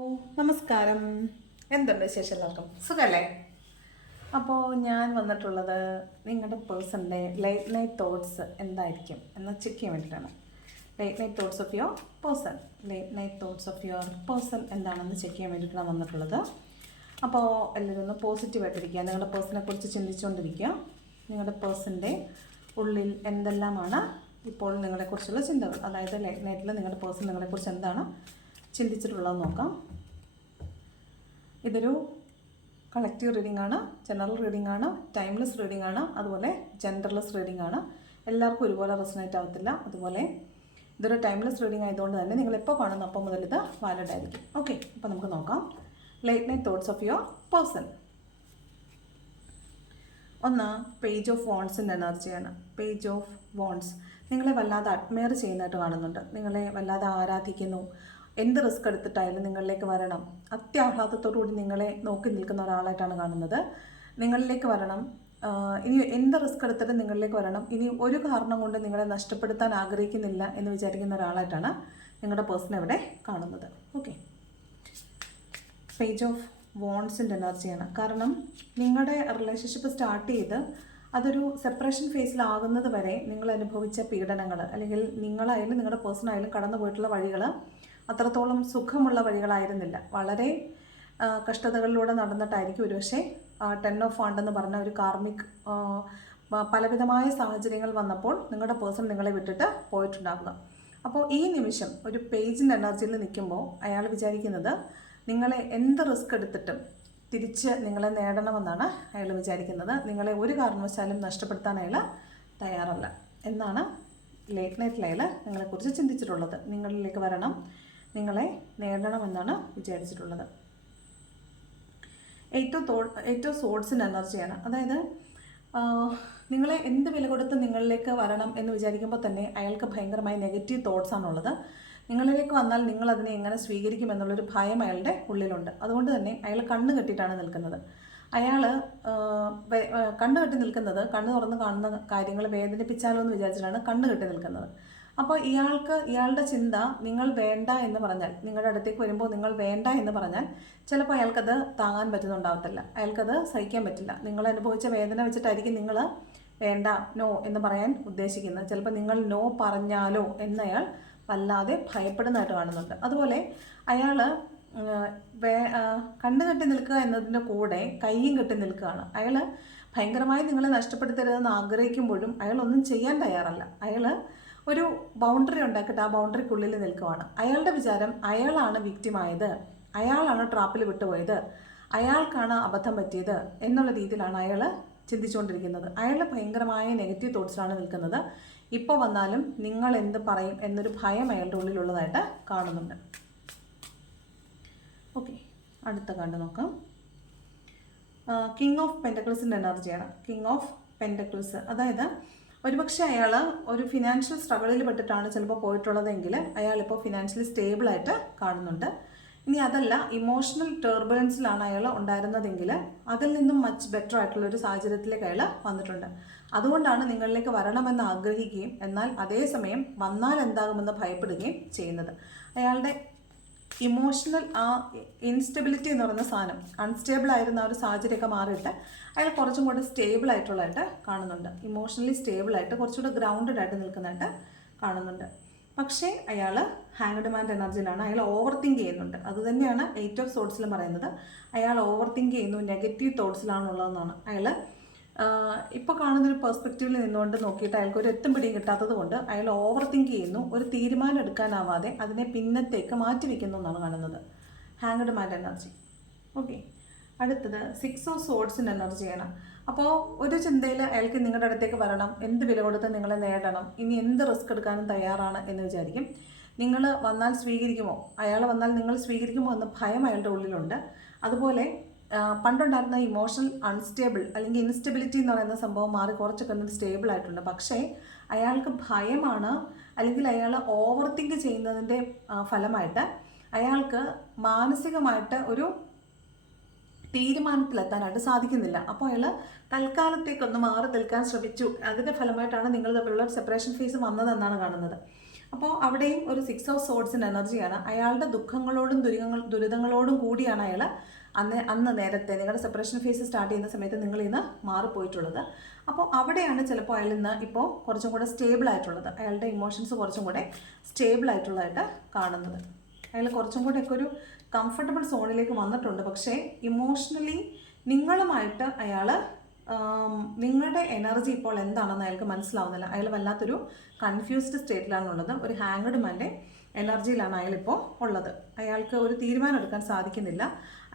ഓ നമസ്കാരം. എന്തുണ്ട് വിശേഷം? എല്ലാവർക്കും സുഖമല്ലേ? അപ്പോൾ ഞാൻ വന്നിട്ടുള്ളത് നിങ്ങളുടെ പേഴ്സണിൻ്റെ ലേറ്റ് നൈറ്റ് തോട്ട്സ് എന്തായിരിക്കും എന്ന് ചെക്ക് ചെയ്യാൻ വേണ്ടിയിട്ടാണ്. Late night thoughts of your person എന്താണെന്ന് ചെക്ക് ചെയ്യാൻ വേണ്ടിയിട്ടാണ് വന്നിട്ടുള്ളത്. അപ്പോൾ എല്ലാവരും ഒന്ന് പോസിറ്റീവായിട്ടിരിക്കുക. നിങ്ങളുടെ പേഴ്സണെ കുറിച്ച് ചിന്തിച്ചുകൊണ്ടിരിക്കുക. നിങ്ങളുടെ പേഴ്സൻ്റെ ഉള്ളിൽ എന്തെല്ലാമാണ് ഇപ്പോൾ നിങ്ങളെക്കുറിച്ചുള്ള ചിന്തകൾ, അതായത് ലേറ്റ് നൈറ്റിൽ നിങ്ങളുടെ പേഴ്സൺ നിങ്ങളെക്കുറിച്ച് എന്താണ് ചിന്തിച്ചിട്ടുള്ളത് നോക്കാം. ഇതൊരു കളക്റ്റീവ് റീഡിംഗ് ആണ്, ജനറൽ റീഡിംഗ് ആണ്, ടൈംലെസ് റീഡിംഗ് ആണ്, അതുപോലെ ജെൻഡർലെസ് റീഡിംഗ് ആണ്. എല്ലാവർക്കും ഒരുപോലെ റെസൊനേറ്റ് ആവത്തില്ല. അതുപോലെ ഇതൊരു ടൈംലെസ് റീഡിംഗ് ആയതുകൊണ്ട് തന്നെ നിങ്ങളെപ്പോൾ കാണുന്ന അപ്പം മുതൽ ഇത് വാലിഡ് ആയിരിക്കും. ഓക്കെ, അപ്പോൾ നമുക്ക് നോക്കാം late night thoughts of your person. ഒന്ന്, പേജ് ഓഫ് വോൺസിൻ്റെ എനർജിയാണ്. പേജ് ഓഫ് വോൺസ് നിങ്ങളെ വല്ലാതെ അഡ്മയർ ചെയ്യുന്നതായിട്ട് കാണുന്നുണ്ട്. നിങ്ങളെ വല്ലാതെ ആരാധിക്കുന്നു. എന്ത് റിസ്ക് എടുത്തിട്ടായാലും നിങ്ങളിലേക്ക് വരണം. അത്യാഹ്ലാദത്തോടുകൂടി നിങ്ങളെ നോക്കി നിൽക്കുന്ന ഒരാളായിട്ടാണ് കാണുന്നത്. നിങ്ങളിലേക്ക് വരണം. ഇനി എന്ത് റിസ്ക് എടുത്തിട്ട് നിങ്ങളിലേക്ക് വരണം. ഇനി ഒരു കാരണം കൊണ്ട് നിങ്ങളെ നഷ്ടപ്പെടുത്താൻ ആഗ്രഹിക്കുന്നില്ല എന്ന് വിചാരിക്കുന്ന ഒരാളായിട്ടാണ് നിങ്ങളുടെ പേഴ്സൺ ഇവിടെ കാണുന്നത്. ഓക്കെ, പേജ് ഓഫ് വോൺസിൻ്റെ എനർജിയാണ്. കാരണം നിങ്ങളുടെ റിലേഷൻഷിപ്പ് സ്റ്റാർട്ട് ചെയ്ത് അതൊരു സെപ്പറേഷൻ ഫേസിലാകുന്നത് വരെ നിങ്ങൾ അനുഭവിച്ച പീഡനങ്ങൾ, അല്ലെങ്കിൽ നിങ്ങളായാലും നിങ്ങളുടെ പേഴ്സൺ ആയാലും കടന്നു പോയിട്ടുള്ള വഴികൾ അത്രത്തോളം സുഖമുള്ള വഴികളായിരുന്നില്ല. വളരെ കഷ്ടതകളിലൂടെ നടന്നിട്ടായിരിക്കും ഒരുപക്ഷെ 10 ഓഫ് വാണ്ട് എന്ന് പറഞ്ഞ ഒരു കാർമിക് പലവിധമായ സാഹചര്യങ്ങൾ വന്നപ്പോൾ നിങ്ങളുടെ പേഴ്സൺ നിങ്ങളെ വിട്ടിട്ട് പോയിട്ടുണ്ടാകുക. അപ്പോൾ ഈ നിമിഷം ഒരു പേജിൻ്റെ എനർജിയിൽ നിൽക്കുമ്പോൾ അയാൾ വിചാരിക്കുന്നത് നിങ്ങളെ എന്ത് റിസ്ക് എടുത്തിട്ടും തിരിച്ച് നിങ്ങളെ നേടണമെന്നാണ് അയാൾ വിചാരിക്കുന്നത്. നിങ്ങളെ ഒരു കാരണവശാലും നഷ്ടപ്പെടുത്താൻ അയാൾ തയ്യാറല്ല എന്നാണ് ലേറ്റ് നൈറ്റിൽ അയാൾ നിങ്ങളെക്കുറിച്ച് ചിന്തിച്ചിട്ടുള്ളത്. നിങ്ങളിലേക്ക് വരണം, നിങ്ങളെ നേടണമെന്നാണ് വിചാരിച്ചിട്ടുള്ളത്. ഏറ്റവും സോഡ്സിൻ്റെ എനർജിയാണ്. അതായത് നിങ്ങളെ എന്ത് വില കൊടുത്ത് നിങ്ങളിലേക്ക് വരണം എന്ന് വിചാരിക്കുമ്പോൾ തന്നെ അയാൾക്ക് ഭയങ്കരമായ നെഗറ്റീവ് തോട്ട്സാണുള്ളത്. നിങ്ങളിലേക്ക് വന്നാൽ നിങ്ങളതിനെ എങ്ങനെ സ്വീകരിക്കുമെന്നുള്ളൊരു ഭയം അയാളുടെ ഉള്ളിലുണ്ട്. അതുകൊണ്ട് തന്നെ അയാൾ കണ്ണ് കെട്ടിയിട്ടാണ് നിൽക്കുന്നത്. അയാൾ കണ്ണ് കെട്ടി നിൽക്കുന്നത്, കണ്ണ് തുറന്ന് കാണുന്ന കാര്യങ്ങൾ വേദനിപ്പിച്ചാലോ എന്ന് വിചാരിച്ചിട്ടാണ് കണ്ണ് കെട്ടി നിൽക്കുന്നത്. അപ്പോൾ ഇയാളുടെ ചിന്ത നിങ്ങൾ വേണ്ട എന്ന് പറഞ്ഞാൽ, നിങ്ങളുടെ അടുത്തേക്ക് വരുമ്പോൾ നിങ്ങൾ വേണ്ട എന്ന് പറഞ്ഞാൽ ചിലപ്പോൾ അയാൾക്കത് താങ്ങാൻ പറ്റുന്നുണ്ടാവത്തില്ല, അയാൾക്കത് സഹിക്കാൻ പറ്റില്ല. നിങ്ങൾ അനുഭവിച്ച വേദന വെച്ചിട്ടായിരിക്കും നിങ്ങൾ വേണ്ട, നോ എന്ന് പറയാൻ ഉദ്ദേശിക്കുന്നത്. ചിലപ്പോൾ നിങ്ങൾ നോ പറഞ്ഞാലോ എന്നയാൾ വല്ലാതെ ഭയപ്പെടുന്നതായിട്ട് കാണുന്നുണ്ട്. അതുപോലെ അയാൾ കണ്ണ് കെട്ടി നിൽക്കുക എന്നതിൻ്റെ കൂടെ കൈയും കെട്ടി നിൽക്കുകയാണ്. അയാൾ ഭയങ്കരമായി നിങ്ങളെ നഷ്ടപ്പെടുത്തരുതെന്ന് ആഗ്രഹിക്കുമ്പോഴും അയാൾ ഒന്നും ചെയ്യാൻ തയ്യാറല്ല. അയാൾ ഒരു ബൗണ്ടറി ഉണ്ടാക്കിയിട്ട് ആ ബൗണ്ടറിക്കുള്ളിൽ നിൽക്കുവാണ്. അയാളുടെ വിചാരം അയാളാണ് വിക്റ്റിമായത്, അയാളാണ് ട്രാപ്പിൽ വിട്ടുപോയത്, അയാൾക്കാണ് അബദ്ധം പറ്റിയത് എന്നുള്ള രീതിയിലാണ് അയാൾ ചിന്തിച്ചുകൊണ്ടിരിക്കുന്നത്. അയാൾ ഭയങ്കരമായ നെഗറ്റീവ് തോട്ട്സിലാണ് നിൽക്കുന്നത്. ഇപ്പോൾ വന്നാലും നിങ്ങൾ എന്ത് പറയും എന്നൊരു ഭയം അയാളുടെ ഉള്ളിലുള്ളതായിട്ട് കാണുന്നുണ്ട്. ഓക്കെ, അടുത്ത കണ്ടു നോക്കാം. കിങ് ഓഫ് പെൻറ്റക്കിൾസിൻ്റെ എനർജിയാണ്. കിങ് ഓഫ് പെൻറ്റക്കിൾസ് അതായത് ഒരുപക്ഷെ അയാൾ ഒരു ഫിനാൻഷ്യൽ സ്ട്രഗിളിൽ പെട്ടിട്ടാണ് ചിലപ്പോൾ പോയിട്ടുള്ളതെങ്കിൽ അയാളിപ്പോൾ ഫിനാൻഷ്യലി സ്റ്റേബിളായിട്ട് കാണുന്നുണ്ട്. ഇനി അതല്ല, ഇമോഷണൽ ടർബുലൻസിലാണ് അയാൾ ഉണ്ടായിരുന്നതെങ്കിൽ അതിൽ നിന്നും മച്ച് ബെറ്റർ ആയിട്ടുള്ളൊരു സാഹചര്യത്തിലേക്ക് അയാൾ വന്നിട്ടുണ്ട്. അതുകൊണ്ടാണ് നിങ്ങളിലേക്ക് വരണമെന്ന് ആഗ്രഹിക്കുകയും എന്നാൽ അതേസമയം വന്നാൽ എന്താകുമെന്ന് ഭയപ്പെടുകയും ചെയ്യുന്നത്. അയാളുടെ ഇമോഷണൽ ആ ഇൻസ്റ്റെബിലിറ്റി എന്ന് പറയുന്ന സാധനം, അൺസ്റ്റേബിൾ ആയിരുന്ന ആ ഒരു സാഹചര്യമൊക്കെ മാറിയിട്ട് അയാൾ കുറച്ചും കൂടെ സ്റ്റേബിൾ ആയിട്ടുള്ളതായിട്ട് കാണുന്നുണ്ട്. ഇമോഷണലി സ്റ്റേബിളായിട്ട് കുറച്ചുകൂടെ ഗ്രൗണ്ടഡ് ആയിട്ട് നിൽക്കുന്നതായിട്ട് കാണുന്നുണ്ട്. പക്ഷേ അയാൾ ഹാങ്ഡ് മാൻ്റെ എനർജിയിലാണ്. അയാൾ ഓവർ തിങ്ക് ചെയ്യുന്നുണ്ട്. അതുതന്നെയാണ് 8 ഓഫ് സോഡ്സിലും പറയുന്നത്. അയാൾ ഓവർ തിങ്ക് ചെയ്യുന്നു, നെഗറ്റീവ് തോട്ട്സിലാണുള്ളതെന്നാണ്. അയാൾ ഇപ്പോൾ കാണുന്നൊരു പെർസ്പെക്റ്റീവിൽ നിന്നുകൊണ്ട് നോക്കിയിട്ട് അയാൾക്ക് ഒരു എത്തും പിടിയും കിട്ടാത്തത് കൊണ്ട് അയാൾ ഓവർ തിങ്ക് ചെയ്യുന്നു. ഒരു തീരുമാനം എടുക്കാനാവാതെ അതിനെ പിന്നത്തേക്ക് മാറ്റി വയ്ക്കുന്നു എന്നാണ് കാണുന്നത്. Hanged മാൻ്റെ energy. ഓക്കെ, അടുത്തത് 6 ഓഫ് സോഡ്സിൻ്റെ എനർജിയാണ്. അപ്പോൾ ഒരു ചിന്തയിൽ അയാൾക്ക് നിങ്ങളുടെ അടുത്തേക്ക് വരണം, എന്ത് വില കൊടുത്ത് നിങ്ങളെ നേടണം, ഇനി എന്ത് റിസ്ക് എടുക്കാനും തയ്യാറാണ് എന്ന് വിചാരിക്കും. നിങ്ങൾ വന്നാൽ സ്വീകരിക്കുമോ, അയാൾ വന്നാൽ നിങ്ങൾ സ്വീകരിക്കുമോ എന്ന ഭയം അയാളുടെ ഉള്ളിലുണ്ട്. അതുപോലെ പണ്ടുണ്ടായിരുന്ന ഇമോഷണൽ അൺസ്റ്റേബിൾ അല്ലെങ്കിൽ ഇൻസ്റ്റെബിലിറ്റി എന്ന് പറയുന്ന സംഭവം മാറി കുറച്ചൊക്കെ ഒന്ന് സ്റ്റേബിൾ ആയിട്ടുണ്ട്. പക്ഷേ അയാൾക്ക് ഭയമാണ്, അല്ലെങ്കിൽ അയാൾ ഓവർ തിങ്ക് ചെയ്യുന്നതിൻ്റെ ഫലമായിട്ട് അയാൾക്ക് മാനസികമായിട്ട് ഒരു തീരുമാനത്തിലെത്താനായിട്ട് സാധിക്കുന്നില്ല. അപ്പോൾ അയാൾ തൽക്കാലത്തേക്കൊന്ന് മാറി നിൽക്കാൻ ശ്രമിച്ചു. അതിൻ്റെ ഫലമായിട്ടാണ് നിങ്ങൾ തമ്മിലുള്ള സെപ്പറേഷൻ ഫേസ് വന്നതെന്നാണ് കാണുന്നത്. അപ്പോൾ അവിടെയും ഒരു 6 ഓഫ് സോഡ്സിൻ്റെ എനർജിയാണ്. അയാളുടെ ദുഃഖങ്ങളോടും ദുരിതങ്ങളോടും കൂടിയാണ് അയാൾ അന്ന് നേരത്തെ നിങ്ങളുടെ സെപ്പറേഷൻ ഫേസ് സ്റ്റാർട്ട് ചെയ്യുന്ന സമയത്ത് നിങ്ങൾ ഇന്ന് മാറിപ്പോയിട്ടുള്ളത്. അപ്പോൾ അവിടെയാണ് ചിലപ്പോൾ അയാൾ ഇന്ന് ഇപ്പോൾ കുറച്ചും കൂടെ സ്റ്റേബിൾ ആയിട്ടുള്ളത്. അയാളുടെ ഇമോഷൻസ് കുറച്ചും കൂടെ സ്റ്റേബിൾ ആയിട്ടുള്ളതായിട്ട് കാണുന്നത്. അയാൾ കുറച്ചും കൂടെയൊക്കെ ഒരു കംഫർട്ടബിൾ സോണിലേക്ക് വന്നിട്ടുണ്ട്. പക്ഷേ ഇമോഷണലി നിങ്ങളുമായിട്ട് അയാൾ നിങ്ങളുടെ എനർജി ഇപ്പോൾ എന്താണെന്ന് അയാൾക്ക് മനസ്സിലാവുന്നില്ല. അയാൾ വല്ലാത്തൊരു കൺഫ്യൂസ്ഡ് സ്റ്റേറ്റിലാണുള്ളത്. ഒരു ഹാങ്ഡ് മാൻ്റെ എനർജിയിലാണ് അയാളിപ്പോൾ ഉള്ളത്. അയാൾക്ക് ഒരു തീരുമാനം എടുക്കാൻ സാധിക്കുന്നില്ല.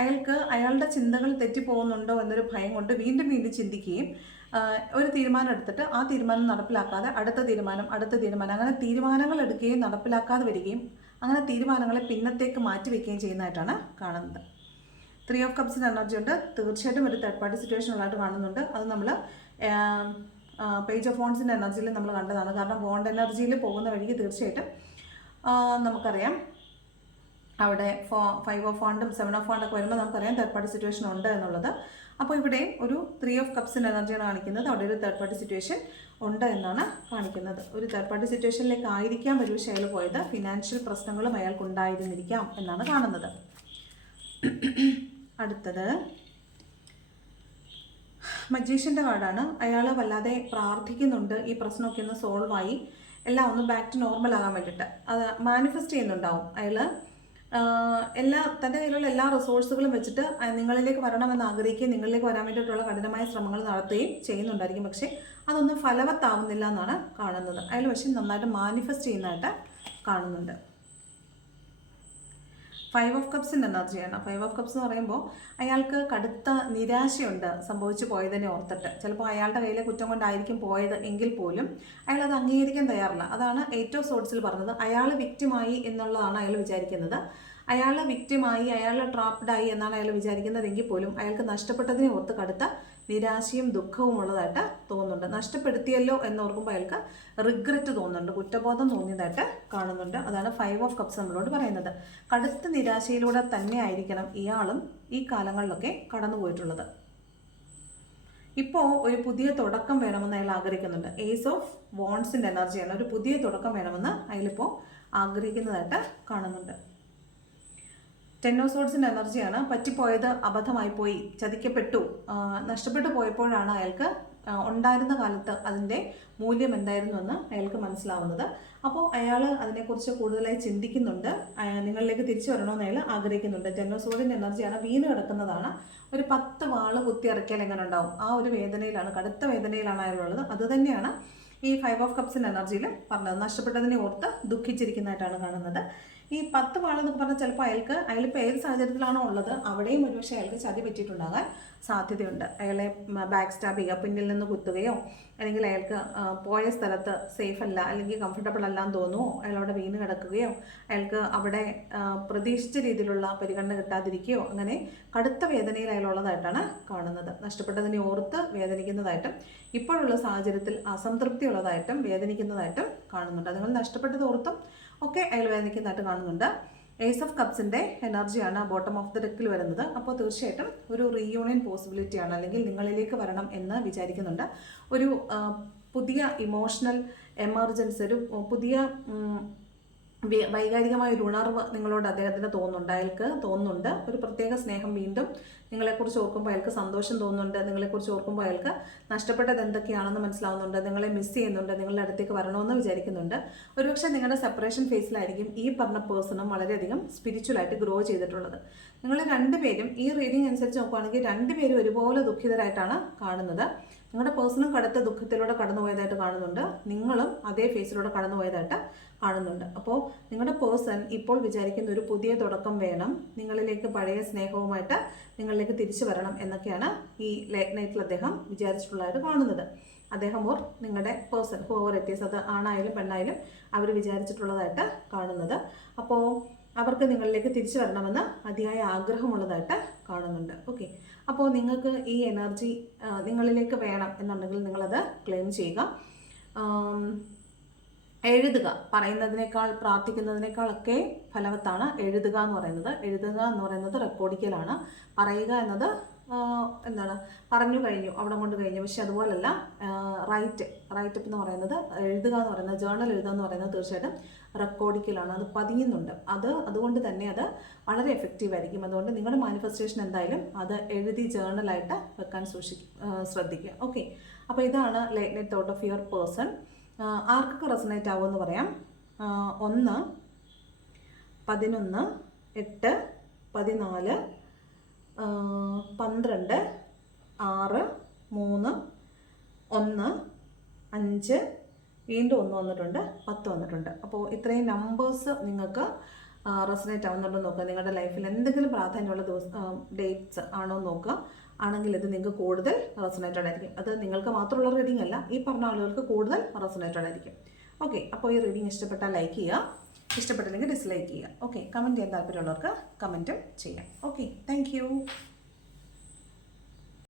അയാൾക്ക് അയാളുടെ ചിന്തകൾ തെറ്റിപ്പോകുന്നുണ്ടോ എന്നൊരു ഭയം കൊണ്ട് വീണ്ടും വീണ്ടും ചിന്തിക്കുകയും ഒരു തീരുമാനം എടുത്തിട്ട് ആ തീരുമാനം നടപ്പിലാക്കാതെ അടുത്ത തീരുമാനം അങ്ങനെ തീരുമാനങ്ങൾ എടുക്കുകയും നടപ്പിലാക്കാതെ വരികയും അങ്ങനെ തീരുമാനങ്ങളെ പിന്നത്തേക്ക് മാറ്റിവെക്കുകയും ചെയ്യുന്നതായിട്ടാണ് കാണുന്നത്. 3 ഓഫ് കപ്സിൻ്റെ എനർജി ഉണ്ട്. തീർച്ചയായിട്ടും ഒരു തേർഡ് പാർട്ടി സിറ്റുവേഷൻ ഉള്ളതായിട്ട് കാണുന്നുണ്ട്. അത് നമ്മൾ പേജ് ഓഫ് വോൺസിൻ്റെ എനർജിയിൽ നമ്മൾ കണ്ടതാണ്. കാരണം വോണ്ട് എനർജിയിൽ പോകുന്ന വഴിക്ക് തീർച്ചയായിട്ടും നമുക്കറിയാം അവിടെ 5 ഓഫ് വാണ്ടും 7 ഓഫ് വാണ്ടൊക്കെ വരുമ്പോൾ നമുക്കറിയാം തേർഡ് പാർട്ടി സിറ്റുവേഷൻ ഉണ്ട് എന്നുള്ളത്. അപ്പോൾ ഇവിടെ ഒരു 3 ഓഫ് കപ്സിൻ്റെ എനർജിയാണ് കാണിക്കുന്നത്. അവിടെ ഒരു തേർഡ് പാർട്ടി സിറ്റുവേഷൻ ഉണ്ട് എന്നാണ് കാണിക്കുന്നത്. ഒരു തേർഡ് പാർട്ടി സിറ്റുവേഷനിലേക്ക് ആയിരിക്കാം ഒരുപക്ഷെ അയാൾ പോയത്. ഫിനാൻഷ്യൽ പ്രശ്നങ്ങളും അയാൾക്കുണ്ടായിരുന്നിരിക്കാം എന്നാണ് കാണുന്നത്. അടുത്തത് മജീഷ്യൻ്റെ കാർഡാണ്. അയാൾ വല്ലാതെ പ്രാർത്ഥിക്കുന്നുണ്ട് ഈ പ്രശ്നമൊക്കെ ഒന്ന് സോൾവ് ആയി എല്ലാം ഒന്ന് ബാക്ക് ടു നോർമൽ ആകാൻ വേണ്ടിയിട്ട്. അത് മാനിഫെസ്റ്റ് ചെയ്യുന്നുണ്ടാവും അയാൾ. തൻ്റെ കയ്യിലുള്ള എല്ലാ റിസോഴ്സുകളും വെച്ചിട്ട് നിങ്ങളിലേക്ക് വരണമെന്ന് ആഗ്രഹിക്കുകയും നിങ്ങളിലേക്ക് വരാൻ വേണ്ടിയിട്ടുള്ള കഠിനമായ ശ്രമങ്ങൾ നടത്തുകയും ചെയ്യുന്നുണ്ടായിരിക്കും. പക്ഷേ അതൊന്നും ഫലവത്താവുന്നില്ല എന്നാണ് കാണുന്നത്. അയാൾ പക്ഷേ നന്നായിട്ട് മാനിഫെസ്റ്റ് ചെയ്യുന്നതായിട്ട് കാണുന്നുണ്ട്. 5 ഓഫ് കപ്സിൻ്റെ എനർജിയാണ്. 5 ഓഫ് കപ്സ് എന്ന് പറയുമ്പോൾ അയാൾക്ക് കടുത്ത നിരാശയുണ്ട് സംഭവിച്ചു പോയതിനെ ഓർത്തിട്ട്. ചിലപ്പോൾ അയാളുടെ കയ്യിലെ കുറ്റം കൊണ്ടായിരിക്കും പോയത് എങ്കിൽ പോലും അയാൾ അത് അംഗീകരിക്കാൻ തയ്യാറില്ല. അതാണ് 8 ഓഫ് സോഡ്സിൽ പറഞ്ഞത്. അയാൾ വിക്റ്റിമായി എന്നുള്ളതാണ് അയാൾ വിചാരിക്കുന്നത്. അയാൾ വിക്റ്റിമായി, അയാൾ ട്രാപ്ഡായി എന്നാണ് അയാൾ വിചാരിക്കുന്നതെങ്കിൽ പോലും അയാൾക്ക് നഷ്ടപ്പെട്ടതിനെ ഓർത്ത് കടുത്ത നിരാശയും ദുഃഖവും ഉള്ളതായിട്ട് തോന്നുന്നുണ്ട്. നഷ്ടപ്പെടുത്തിയല്ലോ എന്നോർക്കുമ്പോൾ അയാൾക്ക് റിഗ്രറ്റ് തോന്നുന്നുണ്ട്, കുറ്റബോധം തോന്നിയതായിട്ട് കാണുന്നുണ്ട്. അതാണ് 5 ഓഫ് കപ്സ് നമ്മളോട് പറയുന്നത്. കടുത്ത നിരാശയിലൂടെ തന്നെ ആയിരിക്കണം ഇയാളും ഈ കാലങ്ങളിലൊക്കെ കടന്നു പോയിട്ടുള്ളത്. ഇപ്പോൾ ഒരു പുതിയ തുടക്കം വേണമെന്ന് അയാൾ ആഗ്രഹിക്കുന്നുണ്ട്. ഏസ് ഓഫ് വോൺസിൻ്റെ എനർജിയാണ്. ഒരു പുതിയ തുടക്കം വേണമെന്ന് അയാളിപ്പോൾ ആഗ്രഹിക്കുന്നതായിട്ട് കാണുന്നുണ്ട്. 10 ഓഫ് സോഡ്സിൻ്റെ എനർജിയാണ്. പറ്റിപ്പോയത് അബദ്ധമായി പോയി, ചതിക്കപ്പെട്ടു, നഷ്ടപ്പെട്ടു പോയപ്പോഴാണ് അയാൾക്ക് ഉണ്ടായിരുന്ന കാലത്ത് അതിൻ്റെ മൂല്യം എന്തായിരുന്നു എന്ന് അയാൾക്ക് മനസ്സിലാവുന്നത്. അപ്പോൾ അയാൾ അതിനെക്കുറിച്ച് കൂടുതലായി ചിന്തിക്കുന്നുണ്ട്. നിങ്ങളിലേക്ക് തിരിച്ചു വരണമെന്ന് അയാൾ ആഗ്രഹിക്കുന്നുണ്ട്. 10 ഓഫ് സോഡിൻ്റെ എനർജിയാണ്. വീണ് കിടക്കുന്നതാണ്. ഒരു 10 വാള് കുത്തി ഇറക്കിയാൽ എങ്ങനെ ഉണ്ടാവും? ആ ഒരു വേദനയിലാണ്, കടുത്ത വേദനയിലാണ് അയാളുള്ളത്. അതുതന്നെയാണ് ഈ 5 ഓഫ് കപ്സിൻ്റെ എനർജിയിൽ പറഞ്ഞത്. നഷ്ടപ്പെട്ടതിനെ ഓർത്ത് ദുഃഖിച്ചിരിക്കുന്നതായിട്ടാണ് കാണുന്നത്. ഈ 10 വാളെന്നൊക്കെ പറഞ്ഞാൽ ചിലപ്പോൾ അയാളിപ്പോൾ ഏത് സാഹചര്യത്തിലാണോ ഉള്ളത് അവിടെയും ഒരുപക്ഷെ അയാൾക്ക് ചതി പറ്റിയിട്ടുണ്ടാകാൻ സാധ്യതയുണ്ട്. അയാളെ ബാക്ക് സ്റ്റാബ് ചെയ്യുക, പിന്നിൽ നിന്ന് കുത്തുകയോ അല്ലെങ്കിൽ അയാൾക്ക് പോയ സ്ഥലത്ത് സേഫ് അല്ല അല്ലെങ്കിൽ കംഫർട്ടബിൾ അല്ലാന്ന് തോന്നുമോ, അയാളവിടെ വീണ് കിടക്കുകയോ അയാൾക്ക് അവിടെ പ്രതീക്ഷിച്ച രീതിയിലുള്ള പരിഗണന കിട്ടാതിരിക്കുകയോ അങ്ങനെ കടുത്ത വേദനയിൽ അയാളുള്ളതായിട്ടാണ് കാണുന്നത്. നഷ്ടപ്പെട്ടതിനെ ഓർത്ത് വേദനിക്കുന്നതായിട്ടും ഇപ്പോഴുള്ള സാഹചര്യത്തിൽ അസംതൃപ്തി ഉള്ളതായിട്ടും വേദനിക്കുന്നതായിട്ടും കാണുന്നുണ്ട്. നിങ്ങൾ നഷ്ടപ്പെട്ടത് ഓർത്തും ഒക്കെ അയാൾ വേദനിക്കുന്നതായിട്ട് കാണുന്നുണ്ട്. ഏസ് ഓഫ് കപ്സിൻ്റെ എനർജിയാണ് ബോട്ടം ഓഫ് ദ ഡെക്കിൽ വരുന്നത്. അപ്പോൾ തീർച്ചയായിട്ടും ഒരു റീയൂണിയൻ പോസിബിലിറ്റിയാണ്, അല്ലെങ്കിൽ നിങ്ങളിലേക്ക് വരണം എന്ന് വിചാരിക്കുന്നുണ്ട്. ഒരു പുതിയ ഇമോഷണൽ എമർജൻസി, ഒരു പുതിയ വൈകാരികമായ ഒരു ഉണർവ് നിങ്ങളോട് അദ്ദേഹത്തിന് തോന്നുന്നുണ്ട്. അയാൾക്ക് തോന്നുന്നുണ്ട് ഒരു പ്രത്യേക സ്നേഹം. വീണ്ടും നിങ്ങളെക്കുറിച്ച് ഓർക്കുമ്പോൾ അയാൾക്ക് സന്തോഷം തോന്നുന്നുണ്ട്. നിങ്ങളെക്കുറിച്ച് ഓർക്കുമ്പോൾ അയാൾക്ക് നഷ്ടപ്പെട്ടത് എന്തൊക്കെയാണെന്ന് മനസ്സിലാവുന്നുണ്ട്. നിങ്ങളെ മിസ് ചെയ്യുന്നുണ്ട്. നിങ്ങളുടെ അടുത്തേക്ക് വരണമെന്ന് വിചാരിക്കുന്നുണ്ട്. ഒരുപക്ഷെ നിങ്ങളുടെ സെപ്പറേഷൻ ഫേസിലായിരിക്കും ഈ പറഞ്ഞ പേഴ്സണും വളരെയധികം സ്പിരിച്വലായിട്ട് ഗ്രോ ചെയ്തിട്ടുള്ളത്. നിങ്ങൾ രണ്ടുപേരും ഈ റീഡിംഗ് അനുസരിച്ച് നോക്കുകയാണെങ്കിൽ രണ്ടുപേരും ഒരുപോലെ ദുഃഖിതരായിട്ടാണ് കാണുന്നത്. നിങ്ങളുടെ പേഴ്സണും കടുത്ത ദുഃഖത്തിലൂടെ കടന്നുപോയതായിട്ട് കാണുന്നുണ്ട്. നിങ്ങളും അതേ ഫേസിലൂടെ കടന്നുപോയതായിട്ട് കാണുന്നുണ്ട്. അപ്പോൾ നിങ്ങളുടെ പേഴ്സൺ ഇപ്പോൾ വിചാരിക്കുന്ന ഒരു പുതിയ തുടക്കം വേണം, നിങ്ങളിലേക്ക് പഴയ സ്നേഹവുമായിട്ട് നിങ്ങളിലേക്ക് തിരിച്ചു വരണം എന്നൊക്കെയാണ് ഈ ലേറ്റ് നൈറ്റിൽ അദ്ദേഹം വിചാരിച്ചിട്ടുള്ളതായിട്ട് കാണുന്നത്. അദ്ദേഹം ഓർ നിങ്ങളുടെ പേഴ്സൺ ഹൂവർ ഇറ്റ് ഈസ്, അത് ആണായാലും പെണ്ണായാലും അവർ വിചാരിച്ചിട്ടുള്ളതായിട്ട് കാണുന്നത്. അപ്പോൾ അവർക്ക് നിങ്ങളിലേക്ക് തിരിച്ചു വരണമെന്ന് അതിയായ ആഗ്രഹമുള്ളതായിട്ട് കാണുന്നുണ്ട്. ഓക്കെ, അപ്പോൾ നിങ്ങൾക്ക് ഈ എനർജി നിങ്ങളിലേക്ക് വേണം എന്നുണ്ടെങ്കിൽ നിങ്ങളത് ക്ലെയിം ചെയ്യുക. എഴുതുക. പറയുന്നതിനേക്കാൾ പ്രാർത്ഥിക്കുന്നതിനേക്കാളൊക്കെ ഫലവത്താണ് എഴുതുക എന്ന് പറയുന്നത്. എഴുതുക എന്ന് പറയുന്നത് റെക്കോർഡിക്കലാണ്. പറയുക എന്നത് എന്താണ് പറഞ്ഞു കഴിഞ്ഞു, അവിടെ കൊണ്ട് കഴിഞ്ഞു. പക്ഷെ അതുപോലല്ല റൈറ്റപ്പ് എന്ന് പറയുന്നത്, എഴുതുക എന്ന് പറയുന്നത്, ജേർണൽ എഴുതുക എന്ന് പറയുന്നത് തീർച്ചയായിട്ടും റെക്കോർഡിക്കലാണ്. അത് പതിയുന്നുണ്ട്. അതുകൊണ്ട് തന്നെ അത് വളരെ എഫക്റ്റീവ് ആയിരിക്കും. അതുകൊണ്ട് നിങ്ങളുടെ മാനിഫെസ്റ്റേഷൻ എന്തായാലും അത് എഴുതി ജേർണലായിട്ട് വെക്കാൻ ശ്രദ്ധിക്കുക. ഓക്കെ, അപ്പോൾ ഇതാണ് late night thought of your person. ആർക്കൊക്കെ റെസണേറ്റ് ആവുമെന്ന് പറയാം. 1, 11, 8, 14, 12, 6, 3, 1, 5, വീണ്ടും 1 വന്നിട്ടുണ്ട്, 10 വന്നിട്ടുണ്ട്. അപ്പോൾ ഇത്രയും നമ്പേഴ്സ് നിങ്ങൾക്ക് റെസണേറ്റ് ആവുന്നുണ്ടോ നോക്കുക. നിങ്ങളുടെ ലൈഫിൽ എന്തെങ്കിലും പ്രാധാന്യമുള്ള ഡേറ്റ്സ് ആണോ നോക്കുക. ആണെങ്കിൽ ഇത് നിങ്ങൾക്ക് കൂടുതൽ റെസണേറ്റഡ് ആയിരിക്കും. അത് നിങ്ങൾക്ക് മാത്രമുള്ള റീഡിംഗ് അല്ല, ഈ പറഞ്ഞ ആളുകൾക്ക് കൂടുതൽ റെസണേറ്റഡ് ആയിരിക്കും. ഓക്കെ, അപ്പോൾ ഈ റീഡിംഗ് ഇഷ്ടപ്പെട്ടാൽ ലൈക്ക് ചെയ്യുക, ഇഷ്ടപ്പെട്ടില്ലെങ്കിൽ ഡിസ്ലൈക്ക് ചെയ്യുക. ഓക്കെ, കമൻറ്റ് ചെയ്യാൻ താല്പര്യമുള്ളവർക്ക് കമൻറ്റും ചെയ്യാം. Okay, thank